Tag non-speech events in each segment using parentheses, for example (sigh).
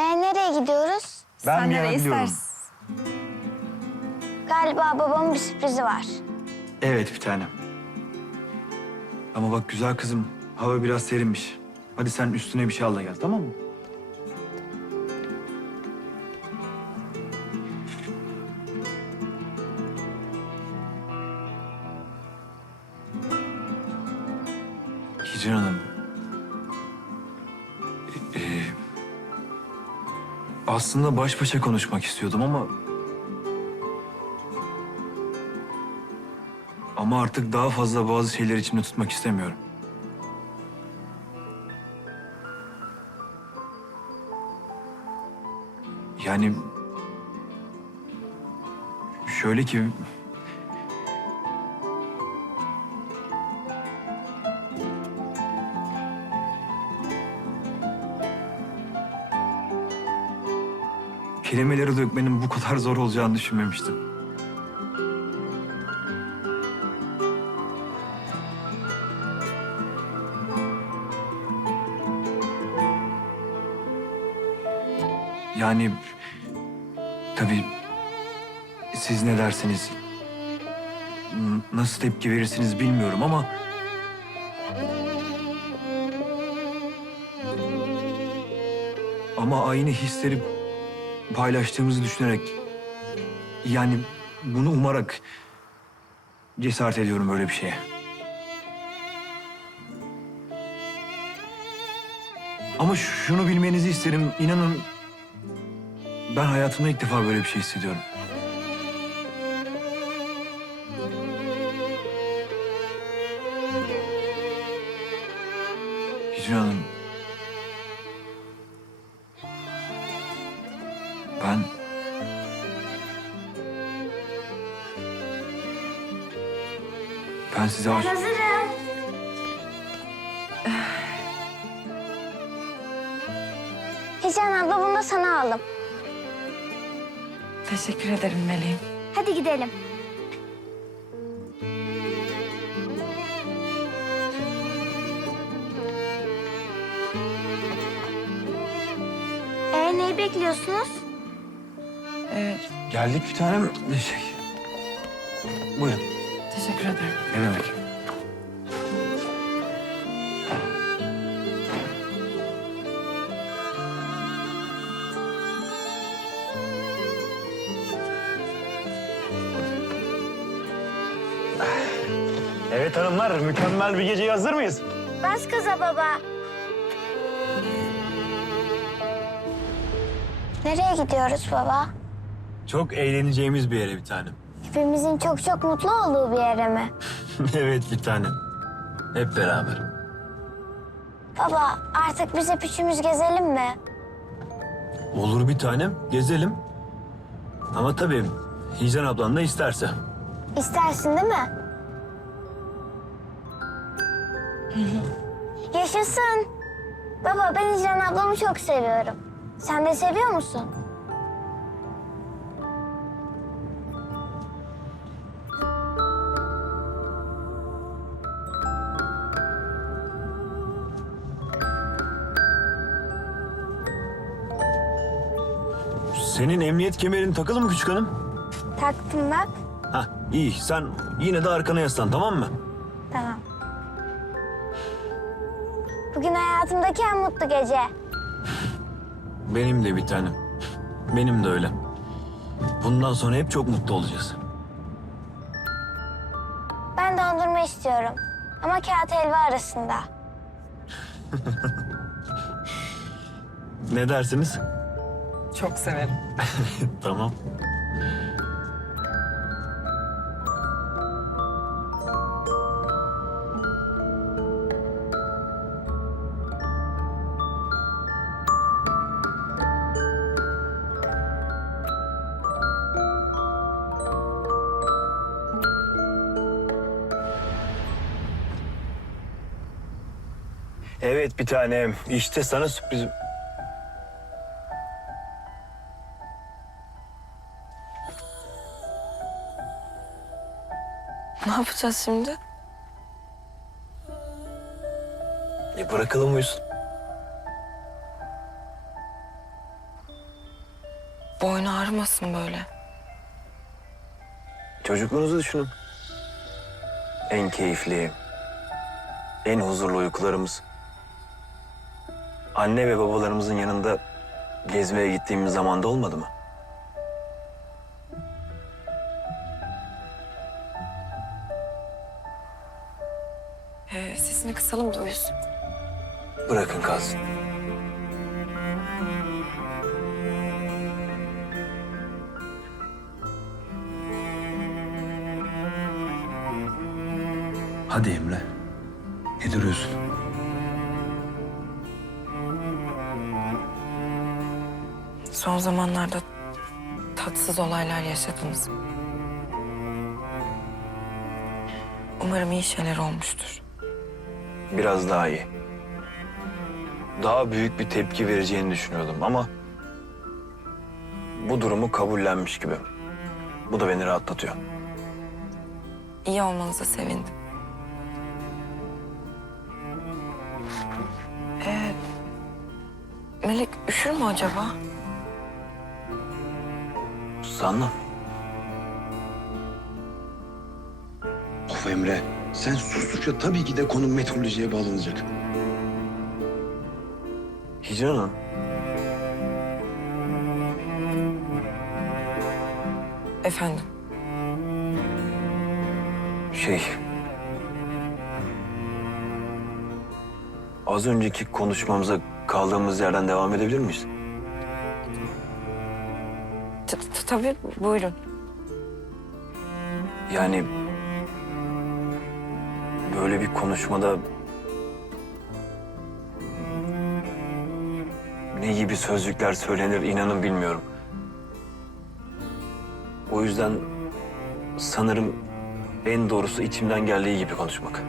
E nereye gidiyoruz? Ben Sen bir nereye gidiyorum. istersin? Galiba babamın bir sürprizi var. Evet bir tanem. Ama bak güzel kızım hava biraz serinmiş. Hadi sen üstüne bir şey al da gel tamam mı? Aslında baş başa konuşmak istiyordum ama... Ama artık daha fazla bazı şeyler içimde tutmak istemiyorum. Yani... Şöyle ki... Kelimeleri dökmenin bu kadar zor olacağını düşünmemiştim. Yani tabii siz ne dersiniz, nasıl tepki verirsiniz bilmiyorum ama ama aynı hisleri paylaştığımızı düşünerek yani bunu umarak cesaret ediyorum böyle bir şeye. Ama şunu bilmenizi isterim. inanın ben hayatımda ilk defa böyle bir şey hissediyorum. Hicran Hanım. Size aşık... Hazırım. Hicran abla bunu da sana aldım. Teşekkür ederim Meleğim. Hadi gidelim. E neyi bekliyorsunuz? Ee, Geldik bir tanem. Şey... Buyurun. Teşekkür ederim. Ne demek? Evet hanımlar, mükemmel bir geceye hazır mıyız? Bas gaza baba. Nereye gidiyoruz baba? Çok eğleneceğimiz bir yere bir tanem. Hepimizin çok çok mutlu olduğu bir yere mi? (laughs) evet bir tanem. Hep beraber. Baba artık biz hep üçümüz gezelim mi? Olur bir tanem. Gezelim. Ama tabii Hicran ablan da isterse. İstersin değil mi? (laughs) Yaşasın. Baba ben Hicran ablamı çok seviyorum. Sen de seviyor musun? Senin emniyet kemerin takılı mı küçük hanım? Taktım bak. Hah iyi sen yine de arkana yaslan tamam mı? Tamam. Bugün hayatımdaki en mutlu gece. Benim de bir tanem. Benim de öyle. Bundan sonra hep çok mutlu olacağız. Ben dondurma istiyorum. Ama kağıt helva arasında. (laughs) Ne dersiniz? Çok severim. (laughs) Tamam. Evet bir tanem. İşte sana sürprizim. Yapacağız şimdi? E bırakalım uyusun. Aramasın böyle. Çocukluğunuzu düşünün. En keyifli, en huzurlu uykularımız. Anne ve babalarımızın yanında gezmeye gittiğimiz zamanda olmadı mı? Kısalım da uyusun. Bırakın kalsın. Hadi Emre. Ne duruyorsun? Son zamanlarda tatsız olaylar yaşadınız. Umarım iyi şeyler olmuştur. Biraz daha iyi. Daha büyük bir tepki vereceğini düşünüyordum ama... ...bu durumu kabullenmiş gibi. Bu da beni rahatlatıyor. İyi olmanıza sevindim. Ee, Melek üşür mü acaba? Sanmam. Of Emre, sen sustukça tabii ki de konu meteorolojiye bağlanacak. Hicran Hanım. Efendim, Şey... Az önceki konuşmamıza kaldığımız yerden devam edebilir miyiz? t- t- tabii buyurun. Yani... Böyle bir konuşmada... Ne gibi sözcükler söylenir inanın bilmiyorum. O yüzden sanırım en doğrusu içimden geldiği gibi konuşmak.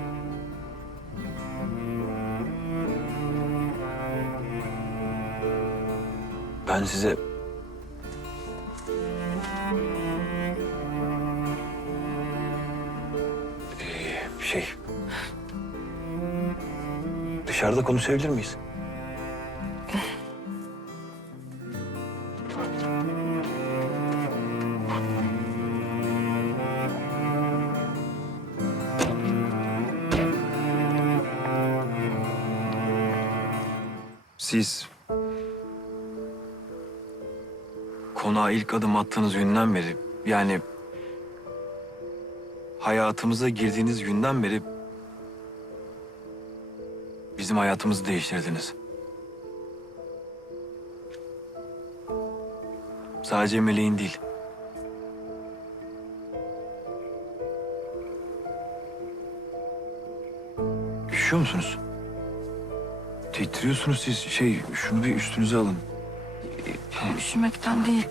Ben size Ee, şey... Dışarıda konuşabilir miyiz? Siz konağa ilk adım attığınız günden beri yani hayatımıza girdiğiniz günden beri bizim hayatımızı değiştirdiniz. Sadece meleğin değil. Üşüyor musunuz? Titriyorsunuz siz. Şey, şunu bir üstünüze alın. Üşümekten değil.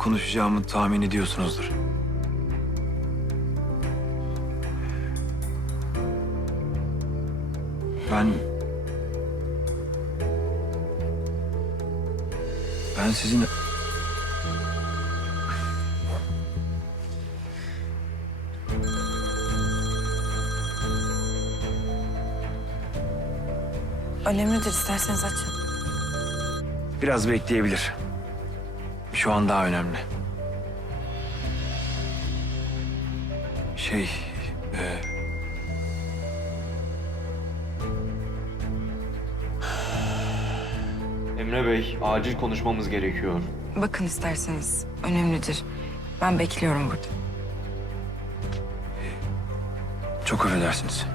Konuşacağımı tahmin ediyorsunuzdur. Ben... Ben sizin... Önemlidir isterseniz açın. Biraz bekleyebilir. Şu an daha önemli. Şey... e, Emre Bey, acil konuşmamız gerekiyor. Bakın isterseniz. Önemlidir. Ben bekliyorum burada. çok affedersiniz.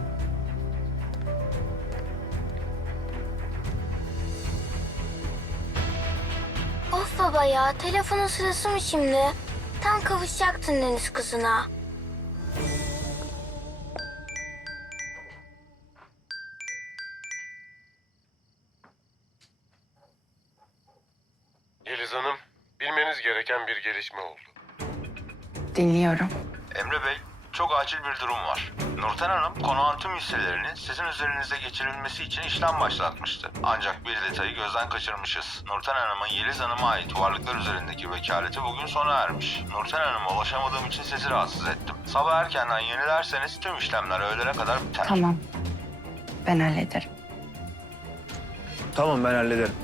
Ya telefonun sırası mı şimdi? Tam kavuşacaktın deniz kızına. Yeliz Hanım, bilmeniz gereken bir gelişme oldu. Dinliyorum. Emre Bey, Çok acil bir durum var. Nurten Hanım konağın tüm hisselerinin sizin üzerinize geçirilmesi için işlem başlatmıştı. Ancak bir detayı gözden kaçırmışız. Nurten Hanım'ın Yeliz Hanım'a ait varlıklar üzerindeki vekaleti bugün sona ermiş. Nurten Hanım'a ulaşamadığım için sizi rahatsız ettim. Sabah erkenden yenilerseniz tüm işlemler öğlene kadar biter. Tamam. Ben hallederim. Tamam ben hallederim.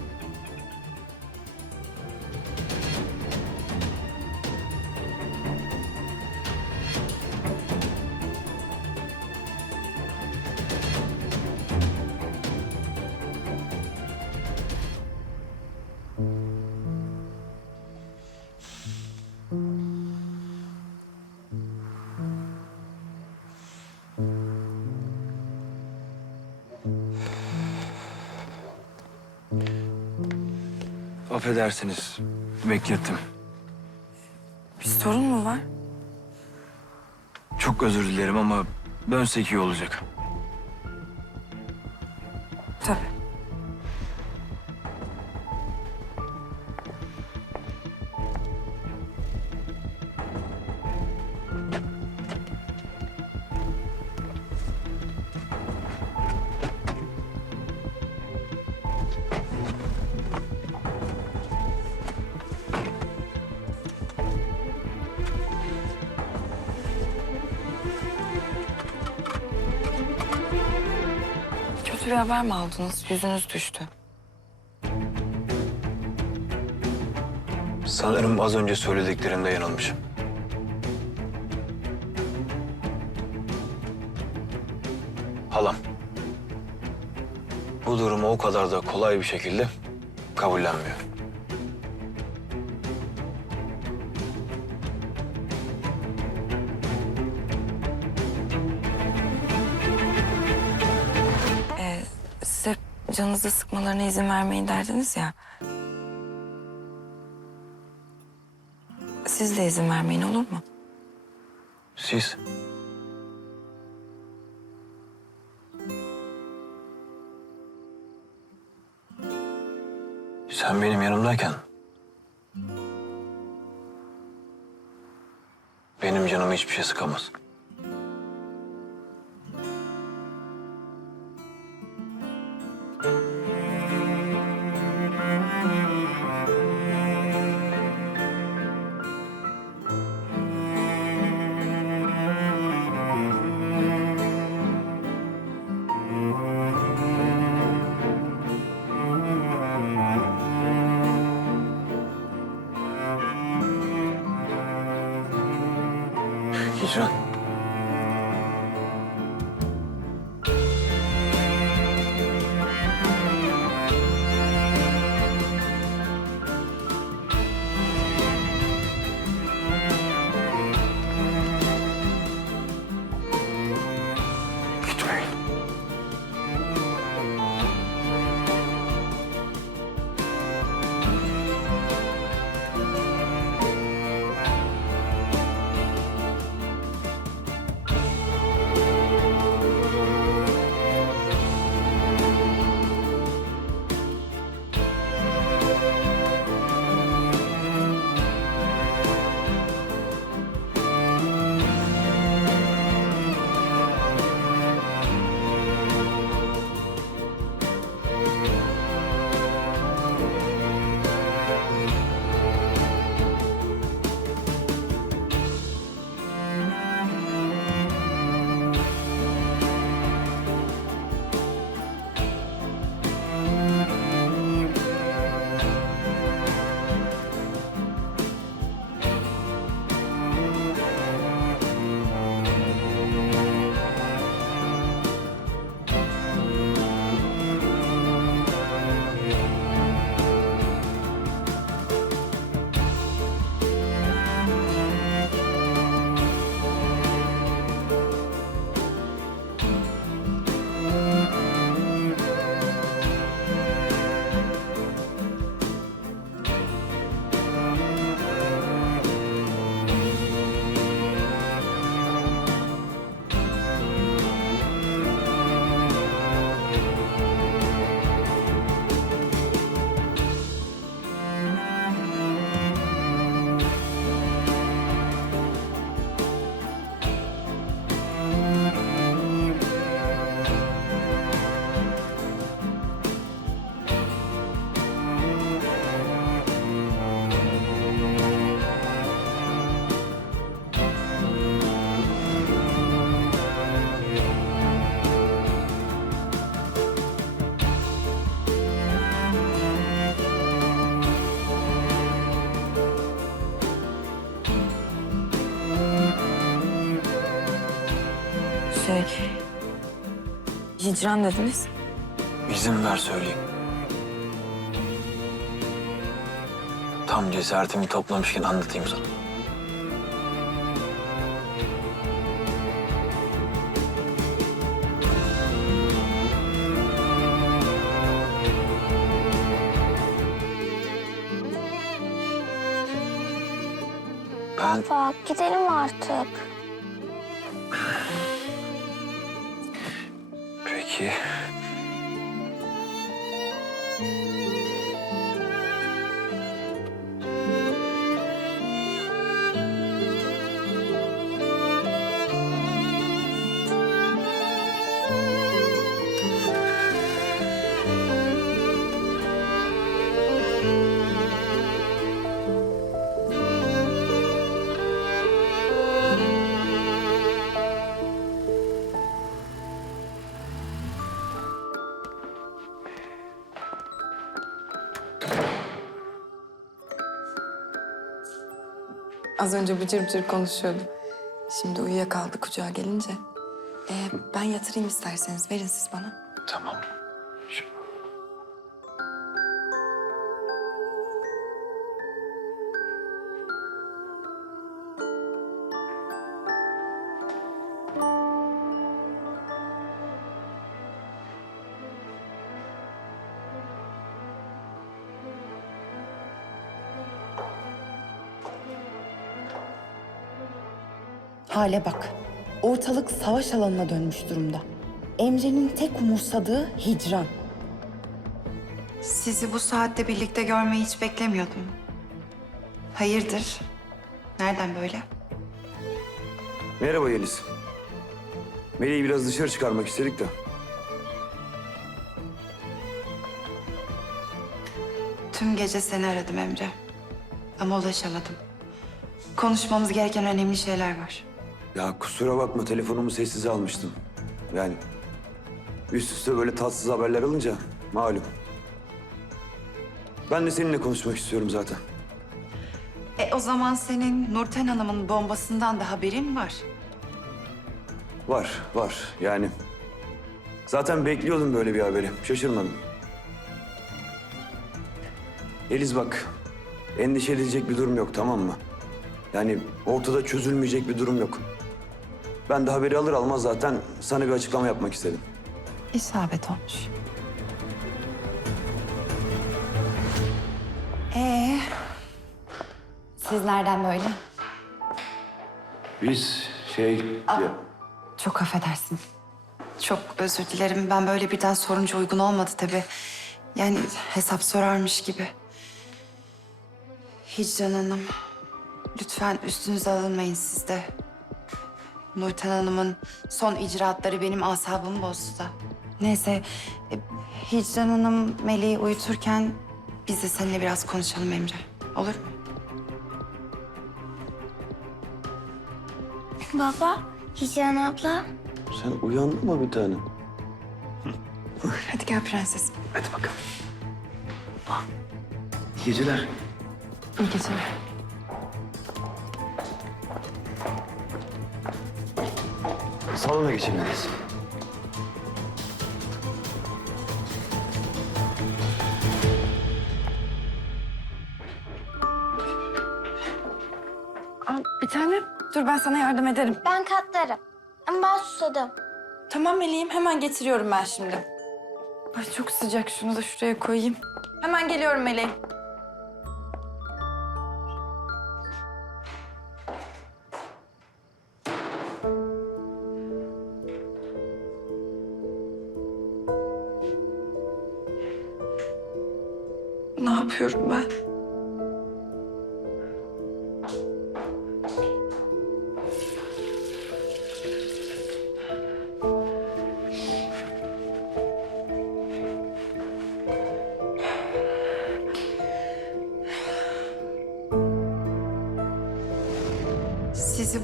Affedersiniz. Beklettim. Bir sorun mu var? Çok özür dilerim ama dönsek iyi olacak. Haber mi aldınız? Yüzünüz düştü. Sanırım az önce söylediklerimde yanılmışım. Halam. Bu durumu o kadar da kolay bir şekilde kabullenmiyor. Canınızı sıkmalarına izin vermeyin derdiniz ya. Siz de izin vermeyin olur mu? Siz? Sen benim yanımdayken... Benim canımı hiçbir şey sıkamaz. Şey... Hicran dediniz. İzin ver söyleyeyim. Tam cesaretimi toplamışken anlatayım sana. Ben Baba gidelim artık. Az önce bıcır bıcır konuşuyordum. Şimdi uyuyakaldı kucağa gelince. Ee, ben yatırayım isterseniz. Verin siz bana. tamam. Hale bak. Ortalık savaş alanına dönmüş durumda. Emre'nin tek umursadığı hicran. Sizi bu saatte birlikte görmeyi hiç beklemiyordum. Hayırdır? Nereden böyle? Merhaba Yeliz. Melih'i biraz dışarı çıkarmak istedik de. Tüm gece seni aradım Emre. Ama ulaşamadım. Konuşmamız gereken önemli şeyler var. Ya kusura bakma telefonumu sessize almıştım. Yani üst üste böyle tatsız haberler alınca malum. Ben de seninle konuşmak istiyorum zaten. E o zaman senin Nurten Hanım'ın bombasından da haberin var. Var, var yani. Zaten bekliyordum böyle bir haberi. Şaşırmadım. Eliz bak, endişe edilecek bir durum yok tamam mı? Yani ortada çözülmeyecek bir durum yok. Ben de haberi alır almaz zaten sana bir açıklama yapmak istedim. İsabet olmuş. Ee, siz nereden böyle? Biz şey... ya- Çok affedersin. Çok özür dilerim. Ben böyle birden sorunca uygun olmadı tabii. Yani hesap sorarmış gibi. Hicran Hanım, lütfen üstünüze alınmayın siz de. Nurten Hanım'ın son icraatları benim asabımı bozdu da. Neyse, e, Hicran Hanım Meleği uyuturken biz de seninle biraz konuşalım Emre. Olur mu? Baba, Hicran abla. Sen uyandın mı bir tane? Hadi gel prensesim. Hadi bakalım. İyi geceler. İyi geceler. Salona geçelim. Aa, bir tane. Dur ben sana yardım ederim. Ben katlarım. Ama ben susadım. Tamam Meleğim hemen getiriyorum ben şimdi. Ay çok sıcak şunu da şuraya koyayım. Hemen geliyorum Meleğim.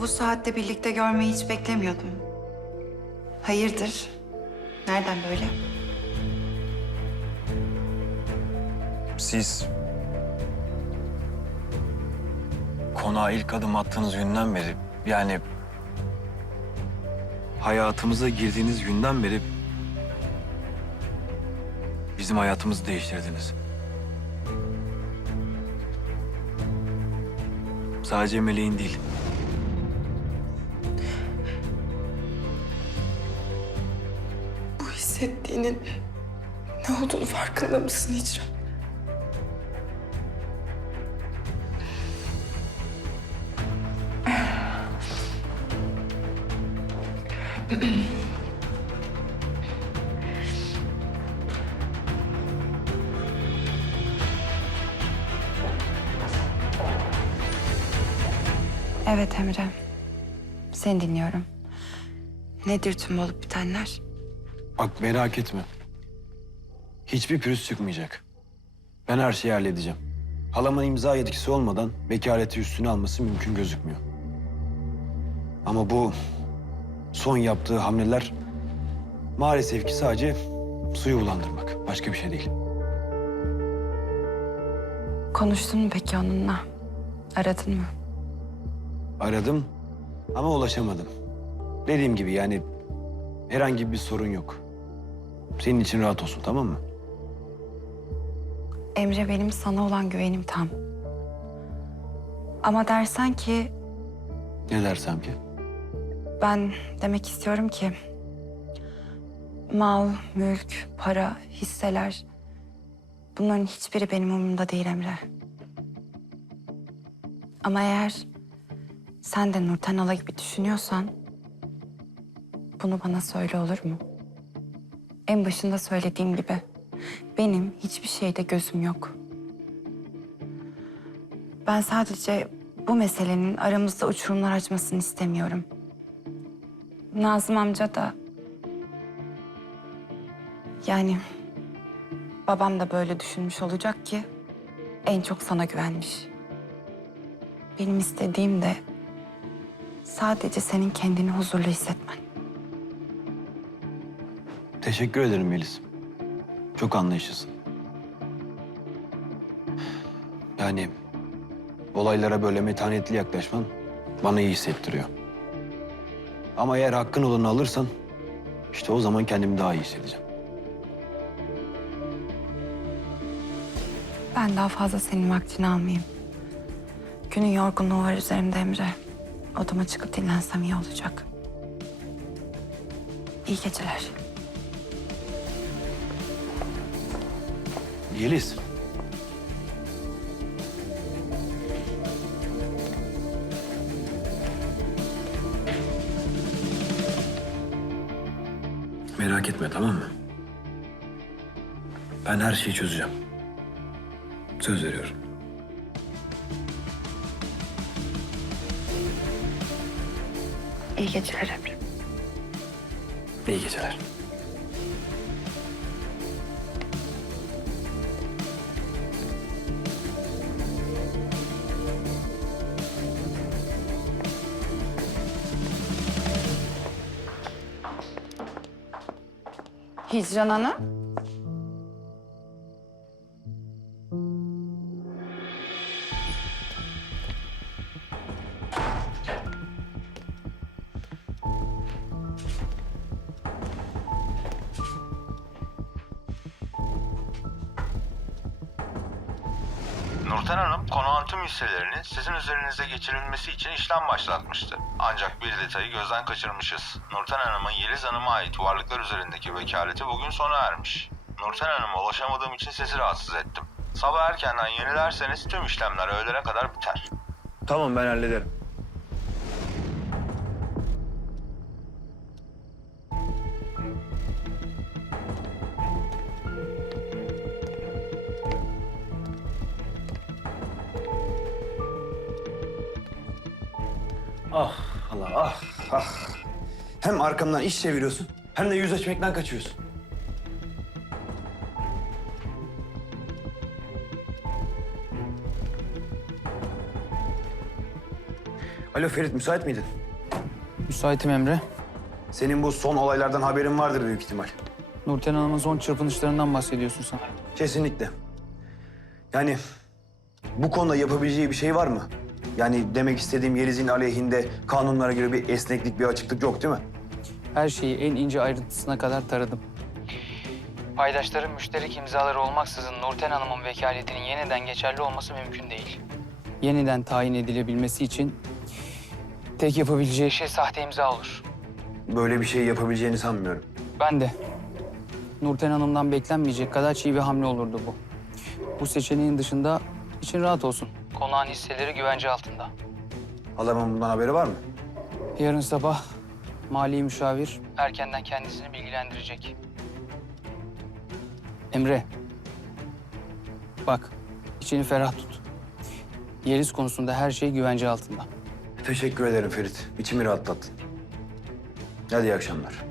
Bu saatte birlikte görmeyi hiç beklemiyordum. Hayırdır? Nereden böyle? Siz konağa ilk adım attığınız günden beri yani hayatımıza girdiğiniz günden beri bizim hayatımızı değiştirdiniz. Sadece Meleğin değil. Hissettiğinin ne olduğunu farkında mısın Hicran? Evet Emre. Seni dinliyorum. Nedir tüm olup bitenler? Bak merak etme. Hiçbir pürüz çıkmayacak. Ben her şeyi halledeceğim. Halamın imza yetkisi olmadan vekaleti üstüne alması mümkün gözükmüyor. Ama bu son yaptığı hamleler maalesef ki sadece suyu bulandırmak. Başka bir şey değil. Konuştun mu peki onunla? Aradın mı? Aradım ama ulaşamadım. Dediğim gibi yani herhangi bir sorun yok. Senin için rahat olsun tamam mı? Emre benim sana olan güvenim tam. Ama dersen ki Ne dersem ki. ben demek istiyorum ki mal, mülk, para, hisseler bunların hiçbiri benim umurumda değil Emre. Ama eğer sen de Nurten Ala gibi düşünüyorsan bunu bana söyle olur mu? En başında söylediğim gibi benim hiçbir şeyde gözüm yok. Ben sadece bu meselenin aramızda uçurumlar açmasını istemiyorum. Nazım amca da... Yani babam da böyle düşünmüş olacak ki en çok sana güvenmiş. Benim istediğim de sadece senin kendini huzurlu hissetmen. Teşekkür ederim Melis. Çok anlayışlısın. Yani olaylara böyle metanetli yaklaşman bana iyi hissettiriyor. Ama eğer hakkın olanı alırsan işte o zaman kendimi daha iyi hissedeceğim. Ben daha fazla senin vaktini almayayım. Günün yorgunluğu var üzerimde Emre. Odama çıkıp dinlensem iyi olacak. İyi geceler. Yeliz. Merak etme tamam mı? Ben her şeyi çözeceğim. Söz veriyorum. İyi geceler Emre. İyi geceler. Hicran Hanım. Geçirilmesi için işlem başlatmıştı. Ancak bir detayı gözden kaçırmışız. Nurten Hanım'ın Yeliz Hanım'a ait varlıklar üzerindeki vekaleti bugün sona ermiş. Nurten Hanım'a ulaşamadığım için sizi rahatsız ettim. Sabah erkenden yenilerseniz tüm işlemler öğlene kadar biter. Tamam ben hallederim. Ah Allah ah ah. Hem arkamdan iş çeviriyorsun hem de yüzleşmekten kaçıyorsun. Alo Ferit müsait miydin? Müsaitim Emre. Senin bu son olaylardan haberin vardır büyük ihtimal. Nurten Hanım'ın son çırpınışlarından bahsediyorsun sen. Kesinlikle. Yani bu konuda yapabileceği bir şey var mı? Yani demek istediğim Yeliz'in aleyhinde kanunlara göre bir esneklik, bir açıklık yok değil mi? Her şeyi en ince ayrıntısına kadar taradım. Paydaşların müşterek imzaları olmaksızın Nurten Hanım'ın vekaletinin yeniden geçerli olması mümkün değil. Yeniden tayin edilebilmesi için tek yapabileceği şey sahte imza olur. Böyle bir şey yapabileceğini sanmıyorum. Ben de. Nurten Hanım'dan beklenmeyecek kadar çiğ bir hamle olurdu bu. Bu seçeneğin dışında için rahat olsun. Konağın hisseleri güvence altında. Halamın bundan haberi var mı? Yarın sabah mali müşavir erkenden kendisini bilgilendirecek. Emre. Bak, içini ferah tut. Yeliz konusunda her şey güvence altında. Teşekkür ederim Ferit. İçimi rahatlattın. Hadi iyi akşamlar.